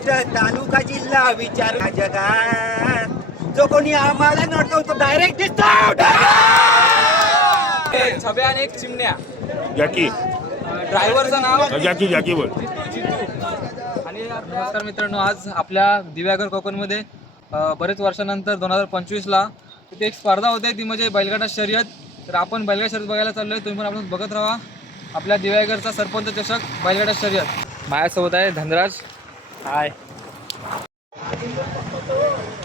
Post तालुका जिल्हा विचार जगात. जो कोणी आम्हाला नडतो तो डायरेक्ट दिसतो. छब्या आणि एक चिमण्या. जॅकी. ड्रायव्हरचं नाव? जॅकी जॅकी बोल आणि नमस्कार मित्रांनो आज आपल्या दिव्यागर कोकणमध्ये बरेच वर्षानंतर दोन हजार पंचवीसला तिथे एक स्पर्धा होते ती म्हणजे बैलगाडा शर्यत. तर आपण बैलगाडा शर्यत बघायला चाललोय तुम्ही पण आपण बघत राहा. आपल्या दिव्यागरचा सरपंच चषक बैलगाडा शर्यत. माझ्यासोबत आहे धनराज. हाय.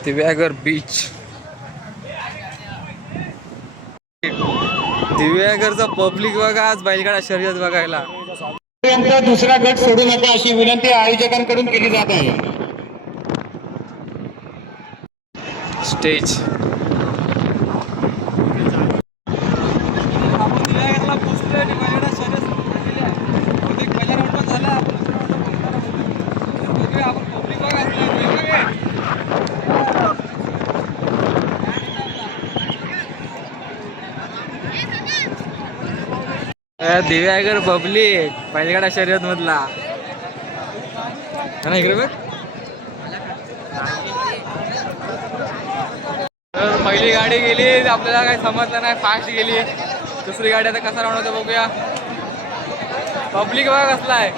दिव्यागर बीच दिव्यागरचा पब्लिक बघा आज बैलगाडा शर्यत बघायला. दुसरा गट सोडू नका अशी विनंती आयोजकांकडून केली जात आहे. स्टेज आपण दिव्यागरला पोहोचलोय आणि बैलगाडा शर्यत सुरू झालेली आहे बहुतेक पहिला राऊंड पण झाला आपण दुसरा राऊंड बघणार आहोत. तर बघूया आपण पब्लिक बघा असल्या वेगवेगळे. अ, दिव्यागर पब्लिक बैलगाडा शर्यत मधला ना इकडे बघ. तर पहिली गाडी गेली आपल्याला काही समजलं नाही फास्ट गेली. दुसरी गाडी आता कसा राहणार होता बघूया. पब्लिक बघा कसला आहे.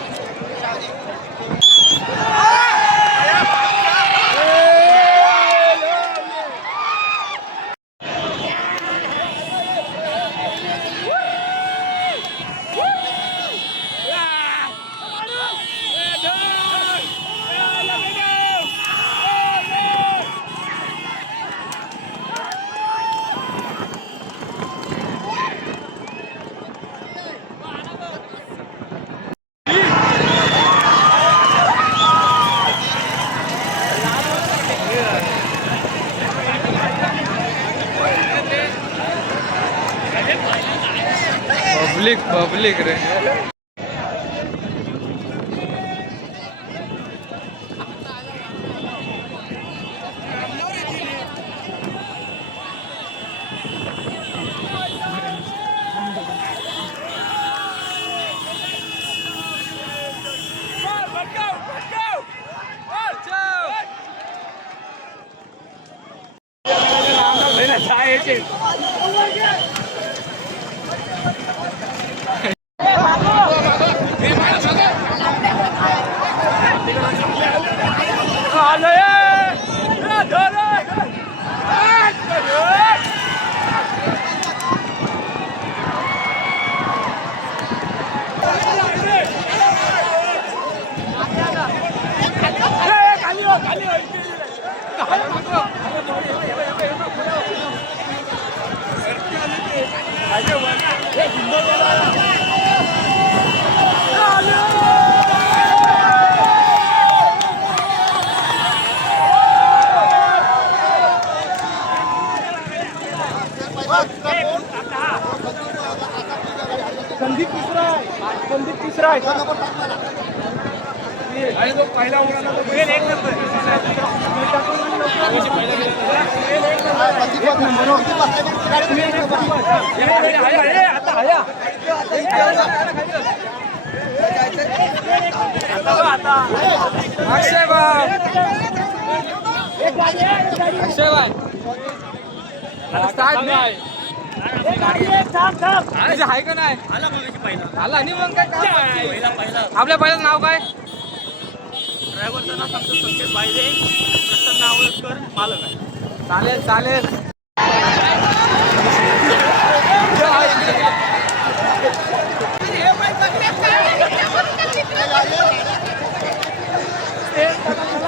संदीप तिसरा आहे संदीप तिसरा आहे पहिला पहिला अक्षय भाई अक्षय भाई आहे का नाही आला आणि मग काय काम? आपल्या पहिलं नाव काय ड्रायव्हरचं नाव सांगतो संकेत पाहिजे प्रसन्न आवळकर मालक आहे चालेल चालेल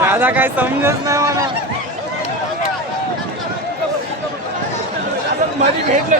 दादा काय समजत नाही मला. माझी भेटलं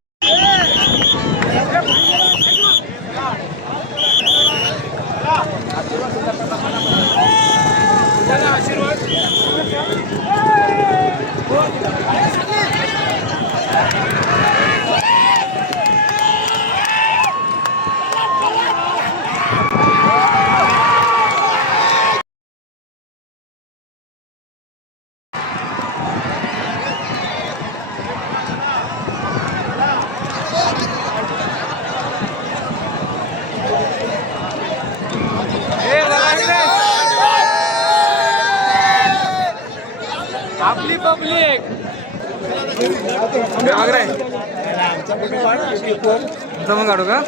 जमून काढू का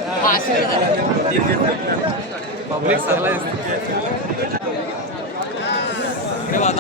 पब्लिक चांगला धन्यवाद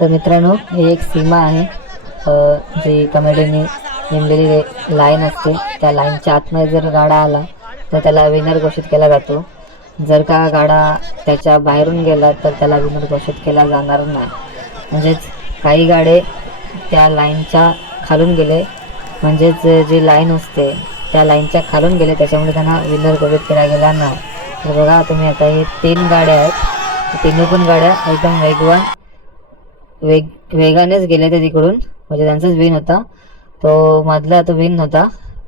तर मित्रांनो ही एक सीमा आहे जी कमेडीने नेमलेली लाईन असते. त्या लाईनच्या आतमध्ये जर गाडा आला तर त्याला विनर घोषित केला जातो. जर का गाडा त्याच्या बाहेरून गेला तर त्याला विनर घोषित केला जाणार नाही. म्हणजेच काही गाडे त्या लाईनच्या खालून गेले. म्हणजेच जी लाईन असते त्या लाईनच्या खालून गेले त्याच्यामुळे त्यांना विनर घोषित केला गेला नाही. तर बघा तुम्ही आता हे तीन गाड्या आहेत. तिन्ही पण गाड्या एकदम वेगवान वेग वेगानेच गेले ते तिकडून. म्हणजे त्यांचाच विन होता. तो मधला तो विन होता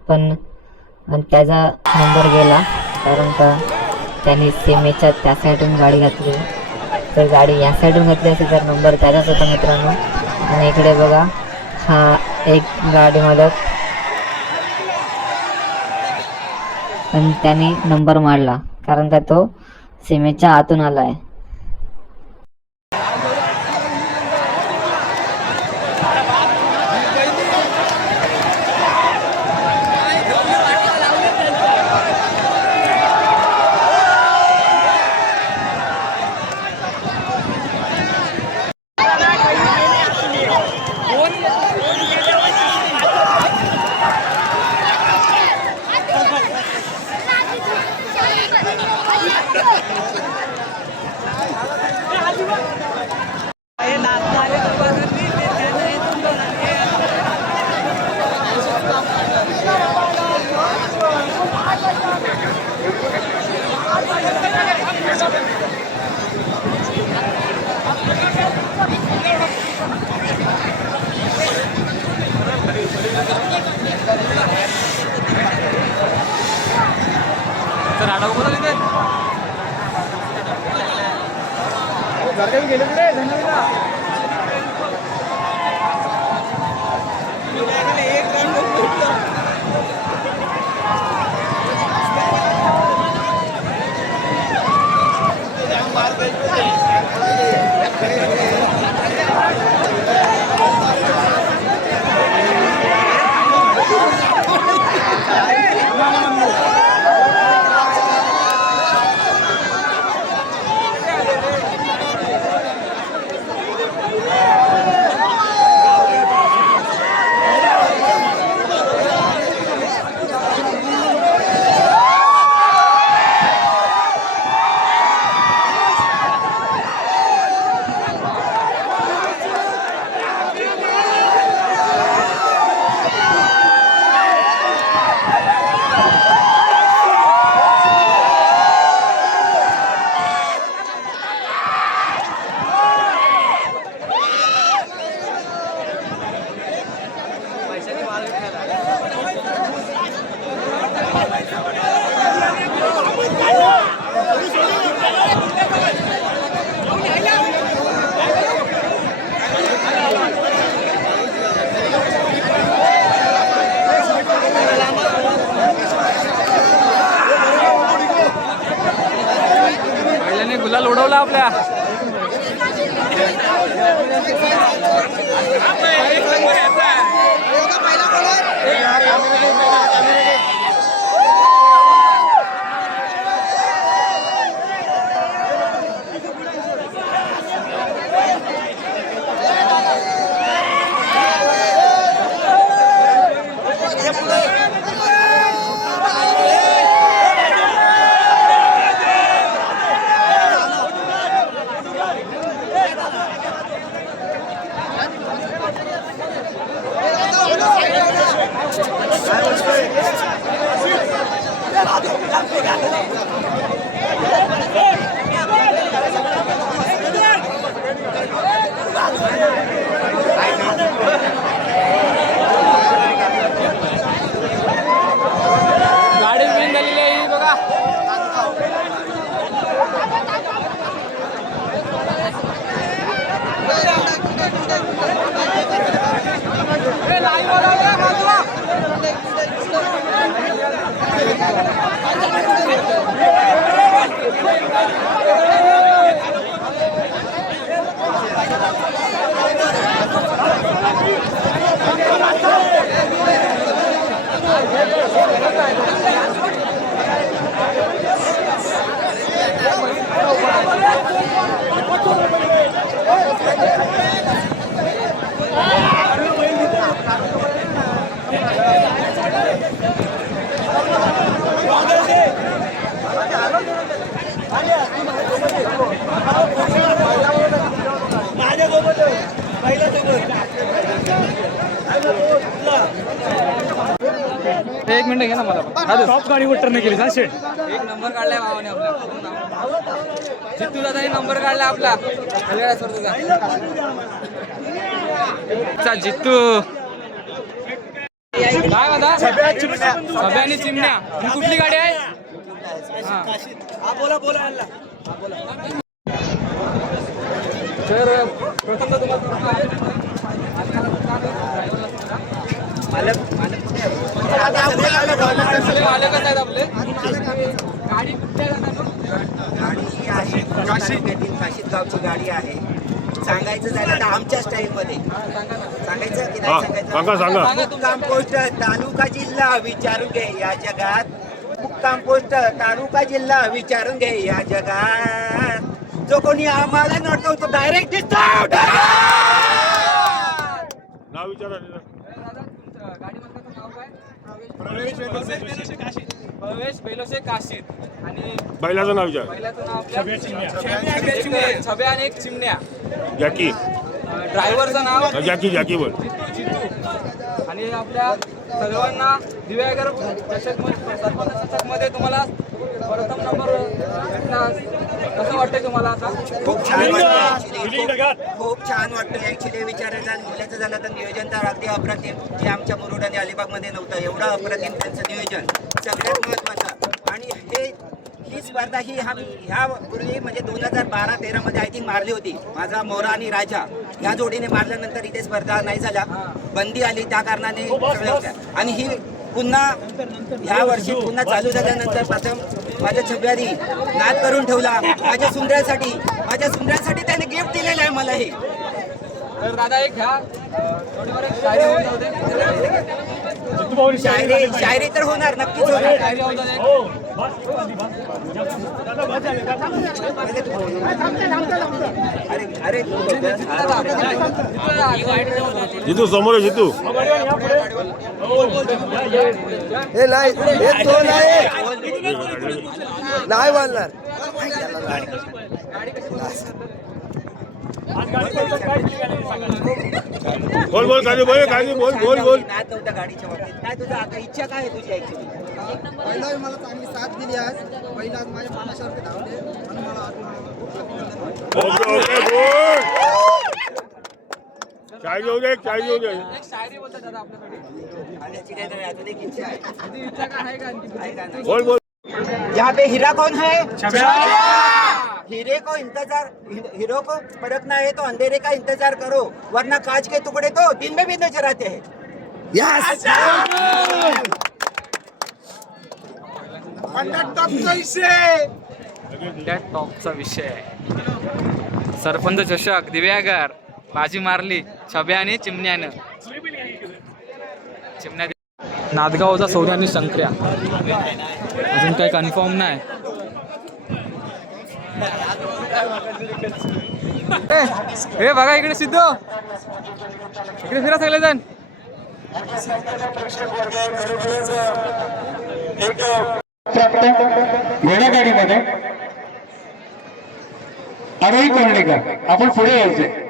पण आणि त्याचा नंबर गेला. कारण का? त्याने सीमेच्या त्या साईडून गाडी घातली. तर गाडी या साईडून घातली असेल तर नंबर त्याचाच होता मित्रांनो. आणि इकडे बघा हा एक गाडी मालक. पण त्याने नंबर मारला कारण का तो सीमेच्या आतून आला आहे मिनिट घे ना मला. पण. टॉप गाडी टर्न केली जा शेट एक नंबर काढलाय भावाने आपला. जितू दादा एक नंबर काढलाय आपला. हलगडा सर तुझा. चा जितू. काय सभ्या आणि चिमण्या. ही कुठली गाडी आहे? हा. तर प्रथम तर तुम्हाला काशीत. गावची गाडी आहे. सांगायचं झालं तर आमच्या स्टाईल मध्ये. सांगायचं की नाही सांगायचं? मुक्काम पोस्ट तालुका जिल्हा विचारून घे या जगात. मुक्काम पोस्ट तालुका जिल्हा विचारून घे या जगात. जो कोणी आम्हाला नडतो तो डायरेक्ट दिसतो. नाव विचारा दादा तुमचं गाडी मालकाचं नाव काय प्रवेश बेलोशे काशीद. आणि बैलाचं नाव विचार. पहिल्याचं नाव आपल्या एक छब्या आणि एक चिमण्या. जॅकी. ड्रायव्हरचं नाव? जॅकी जॅकी बोल. जितू जितू. आणि आपल्या सर्वांना दिव्यागर चषक सरपंच चषकमध्ये तुम्हाला प्रथम नंबर भेटला. कसं वाटतंय तुम्हाला आता? खूप छान वाटतं. खूप छान वाटतं ऍक्च्युली विचारायचं आणि बोलायचं झालं तर नियोजन तर अगदी अप्रतिम. जे आमच्या मुरुड आणि अलिबागमध्ये नव्हतं एवढं अप्रतिम त्यांचं नियोजन. सगळ्यात महत्वाचं. आणि हे ही स्पर्धा ही आम्ही ह्या पूर्वी म्हणजे दोन हजार बारा तेरामध्ये आय थिंक मारली होती. माझा मोरा आणि राजा या जोडीने मारल्यानंतर इथे स्पर्धा नाही झाल्या. बंदी आली त्या कारणाने सगळ्या होत्या. आणि ही पुन्हा ह्या वर्षी पुन्हा चालू झाल्यानंतर प्रथम माझ्या छब्यानी नाद करून ठेवला. माझ्या सुंदऱ्यासाठी माझ्या सुंदऱ्यासाठी त्याने गिफ्ट दिलेलं आहे मला हे. तर दादा एक घ्या. थोडीवर एक शायरी. शायरी शायरी तर होणार नक्कीच होणार. दे. अरे अरे जितू समोर आहे जितू. हे नाही हे तो नाही. नाही बोलणार. बोल बोल काय बोल काय बोल बोल बोल. गाडीच्या बाबतीत काय तुझ्या आता इच्छा काय आहे तुझी ऍक्च्युली पहिला मला चांगली साथ दिली आज पहिला आज माझ्या मनासारखे धावले म्हणून मला आज ओके ओके चाय घेऊ दे चाय घेऊ दे शायरी बोलतात दादा बोल बोल. यहाँ पे हीरा कौन है? हीरे को इंतजार हीरो को परखना है तो अंधेरे का इंतजार करो वरना कांच के टुकड़े तो दिन में भी नजर आते हैं यस टॉपचा विषय सरपंच चषक दिव्यागर बाजी मारली छब्या आणि चिमण्यानं. चिमण्या नादगावचा सौर्य आणि संक्रिया. अजून काही कन्फर्म नाही. हे बघा इकडे सिद्धू. इकडे फिरा सगळे जण घोडागाडीमध्ये आरोही कर्णेकर आपण पुढे यायचे.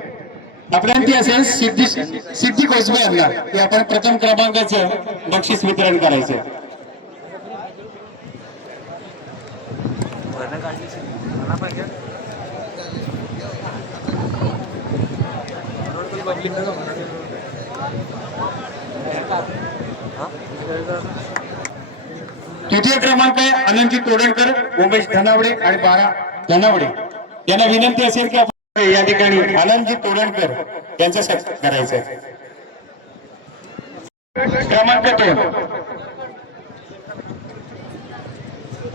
आपल्याला असेल सिद्धी सिद्धी कोसबे यांना की आपण प्रथम क्रमांकाचं बक्षीस वितरण करायचं तृतीय क्रमांक आहे अनंती तोडणकर उमेश धनावडे आणि बारा धनावडे. यांना विनंती असेल की या ठिकाणी आनंदजी तोरणकर यांचा सत्कार करायचा आहे क्रमांक दोन.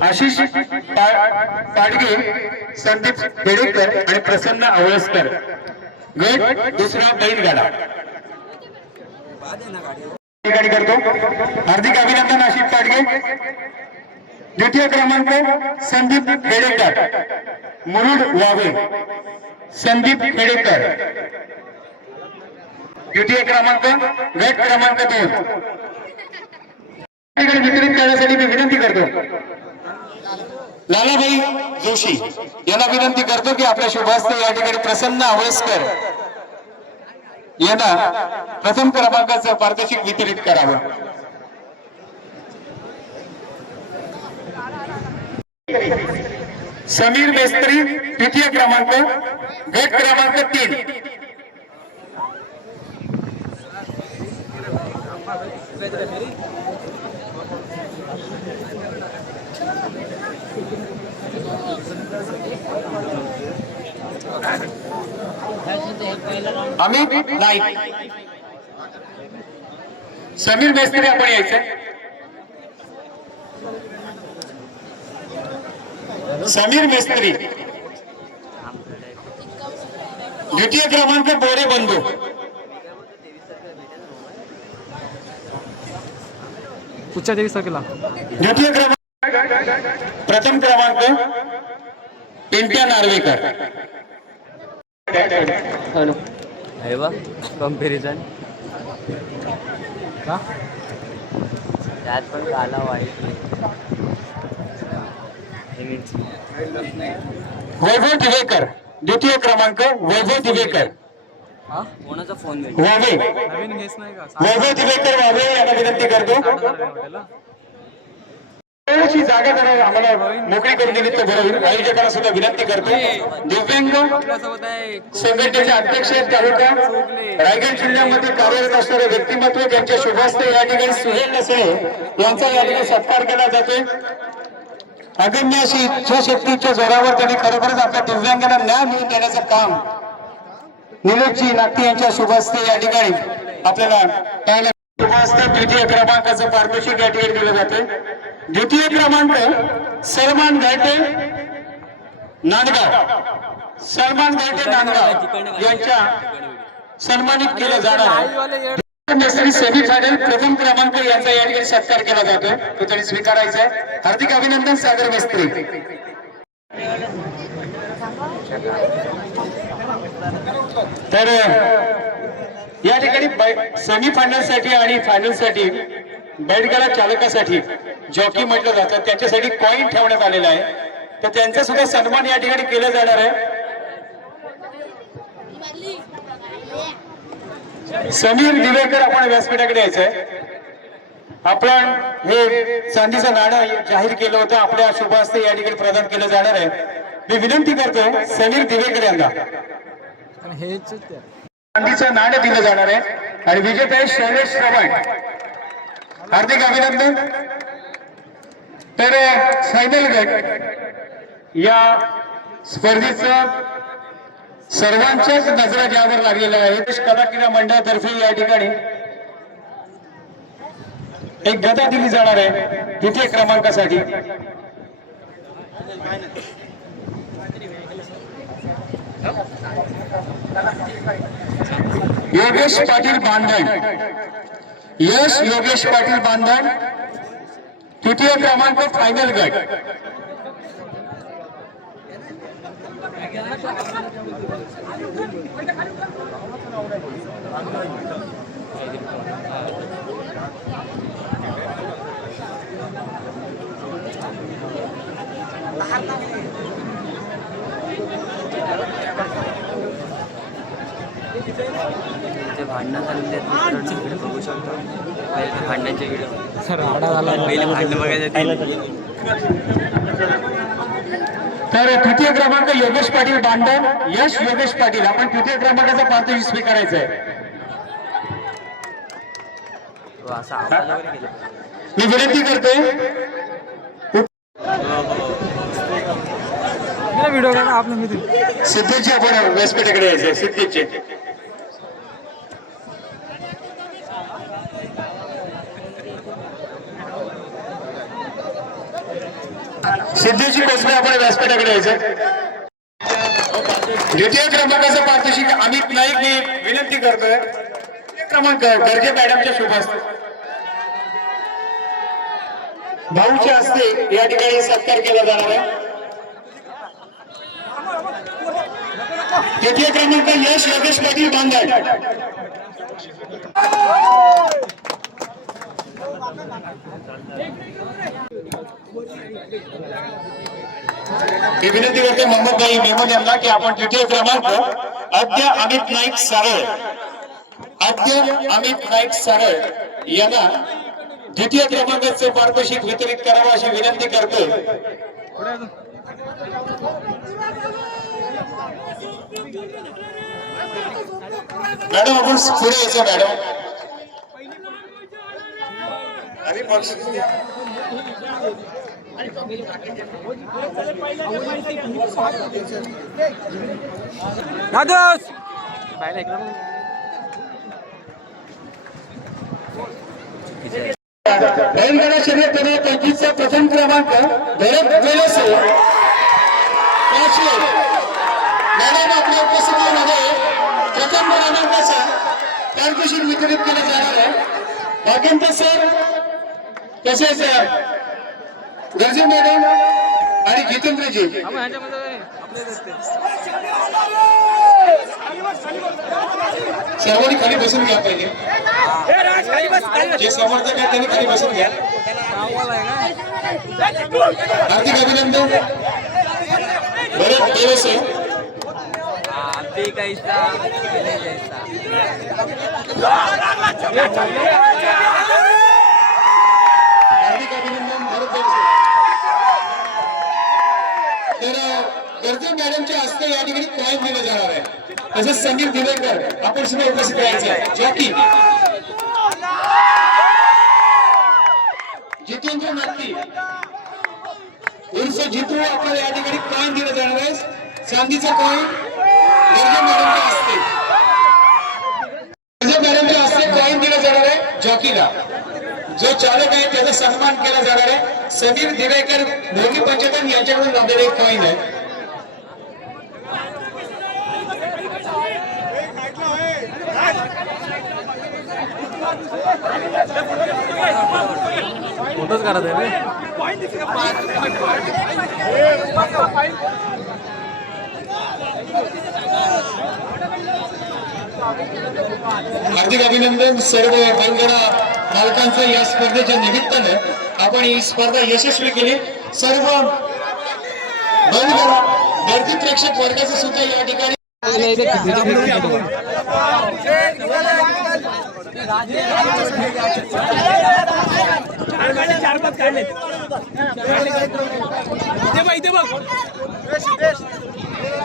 आशिष पाडगे संदीप बेडेकर आणि प्रसन्न आवळसकर. गट दुसरा बैलगाडा. ठिकाणी करतो. हार्दिक अभिनंदन आशिष पाडगे. द्वितीय क्रमांक संदीप बेडेकर. मुरुड वावे संदीप खेडेकर. द्वितीय क्रमांक गट क्रमांक दोन. वितरित करण्यासाठी मी विनंती करतो. लालाबाई जोशी यांना विनंती करतो की आपल्या शुभास्ते या ठिकाणी प्रसन्न आवळसकर यांना प्रथम क्रमांकाचं पारदर्शिक वितरित करावं. समीर मेस्त्री तृतीय क्रमांक गट क्रमांक तीन. अमित नाईक. समीर मेस्त्री आपण यायचं. समीर मेस्त्री. द्वितीय क्रमांक बोरे बंधू. पुढच्या तेवीस तारखेला द्वितीय क्रमांक प्रथम क्रमांक पिंट्या नार्वेकर. आहे बा कंपॅरिझन का? त्यात पण काला वाईट वैभव दिवेकर द्वितीय क्रमांक वैभव दिवेकर. हा? कोणाचा फोन वावे नवीन घेस नाही का? वैभव दिवेकर वावे यांना विनंती करतो. थोडीशी जागा जरा आम्हाला मोकळी करून दिली तर बरं होईल. आयोजकांना सुद्धा विनंती करतो. दिव्यांग संघटनेचे अध्यक्ष आहेत तालुका रायगड जिल्ह्यामध्ये कार्यरत असणारे व्यक्तिमत्व त्यांच्या शुभास्ते या ठिकाणी सुहेल नसळे यांचा या ठिकाणी सत्कार केला जातोय. अगम्य अशी इच्छाशक्तीच्या जोरावर त्यांनी खरोखरच आपल्या दिव्यांगांना न्याय मिळवून देण्याचं काम निलोजी नागती यांच्या शुभास्ते या ठिकाणी आपल्याला पाहायला द्वितीय क्रमांकाचं पारितोषिक या ठिकाणी दिलं जाते. द्वितीय क्रमांक सलमान घाटे नांदगाव. सलमान घाटे नांदगाव यांच्या सन्मानित केलं जाणार आहे. नेसरी सेमीफायनल प्रथम क्रमांक यांचा या ठिकाणी सत्कार केला जातो. तो त्यांनी स्वीकारायचा आहे. हार्दिक अभिनंदन सागर मिस्त्री तर या ठिकाणी सेमी फायनलसाठी आणि फायनलसाठी बैठगाडा चालकासाठी जॉकी म्हटलं जातं. त्यांच्यासाठी कॉईन ठेवण्यात आलेला आहे. तर त्यांचा सुद्धा सन्मान या ठिकाणी केला जाणार आहे. समीर दिवेकर आपण व्यासपीठाकडे यायचंय. आपण हे चांदीचं नाणं जाहीर केलं होतं. आपल्या शुभ हस्ते या ठिकाणी प्रदान केलं जाणार आहे. मी विनंती करतोय समीर दिवेकर यांना. हेच चांदीचं नाणं दिलं जाणार आहे. आणि विजेता आहे शैलेश श्रवण हार्दिक अभिनंदन. तर फायनल गट या स्पर्धेचं सर्वांच्याच नजरा ज्यावर लागलेल्या आहेत. देश कला क्रीडा मंडळातर्फे या ठिकाणी एक गदा दिली जाणार आहे द्वितीय क्रमांकासाठी. योगेश पाटील बांधण. यश योगेश पाटील बांधण. तृतीय क्रमांक फायनल गट. ते भांडणं झालेले आहेत मित्रांनो इकडे बघू शकतो पहिले ते भांडणाचे व्हिडिओ राडा झाला पहिले भांडणं बघायचं तर तृतीय क्रमांक योगेश पाटील बांधण यश योगेश पाटील. आपण तृतीय क्रमांकाचा पारितोषिक स्वीकारायचा आहे. मी विनंती मित्र सिद्धीची आपण व्यासपीठाकडे यायचंय. सिद्धीचे सिद्धीची कोसमे आपण व्यासपीठाकडे यायचं. द्वितीय क्रमांकाचं पारितोषिक अमित नाईक मी विनंती करतोय. क्रमांक गर्गे मॅडमच्या शुभ हस्ते भाऊच्या हस्ते या ठिकाणी सत्कार केला जाणार आहे. तृतीय क्रमांक यश योगेश पाटील बांधण विनंती करते मोहम्मद भाई मेमन यांना की आपण द्वितीय क्रमांक अद्य अमित नाईक सरळ अद्य अमित नाईक सरळ यांना द्वितीय क्रमांकाचे पारितोषिक वितरित करावं अशी विनंती करतो मॅडम आपण पुढे यायचं मॅडम. बैलगाडा शर्यतीने पंचवीसचा प्रथम क्रमांक भरत वेलसे पाचवे. मॅडम आपल्या उपस्थितीमध्ये प्रथम क्रमांकाचा पारितोषिक वितरित केलं जाणार आहे. भाग्यंत सर तसेच गरजे मॅडम आणि जितेंद्रजी. सर्वांनी खाली बसून घ्या पाहिजे जे समर्थक आहेत त्यांनी खाली बसून घ्या. हार्दिक अभिनंदन. भरत देवसे आम्ही काहीचा विनय जायचा हार्दिक अभिनंदन भरत देवसे तर गरजे मॅडमच्या हस्ते या ठिकाणी कॉइन दिलं जाणार आहे. तसंच संदीप दिवेकर आपण सुद्धा उपस्थित राहायचं आहे. जॉकी जितेंद्र नक्की उर्फ जितू आपल्याला या ठिकाणी कॉइन दिलं जाणार आहे चांदीचं कॉइन गरजे मॅडमच्या हस्ते गरजे मॅडमच्या हस्ते कॉइन दिलं जाणार आहे जॉकीला जो चालक आहे त्याचा सन्मान केला जाणार आहे. समीर दिवेकर भोगी पंचतन यांच्याकडून लाभलेले एक कॉइन आहे. फोटोच काढत हार्दिक अभिनंदन सर्व बैलगाडा मालकांचं या स्पर्धेच्या निमित्तानं आपण ही स्पर्धा यशस्वी केली. सर्व बैलगाडा गर्दी प्रेक्षक वर्गाचं सुद्धा या ठिकाणी चार पाच काढले इथे बघ इथे बघ.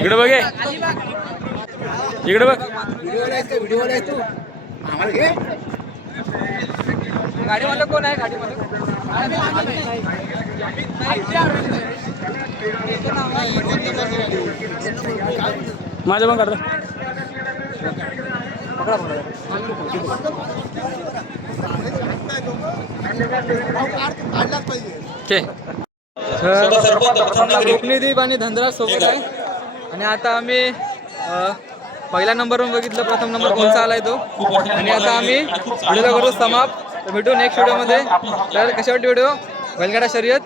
इकडे बघे इकडे बघ. गाडीवाला कोण आहे? गाडीवाला. माझ्या पण करता ओके. आणि धनराज सोबत आहे. आणि आता आम्ही पहिला नंबर बघितलं प्रथम नंबर कोणता आलाय तो? आणि आता आम्ही व्हिडिओ करतो समाप्त. भेटू नेक्स्ट व्हिडिओमध्ये तर कशा व्हिडिओ बैलगाडा शर्यत.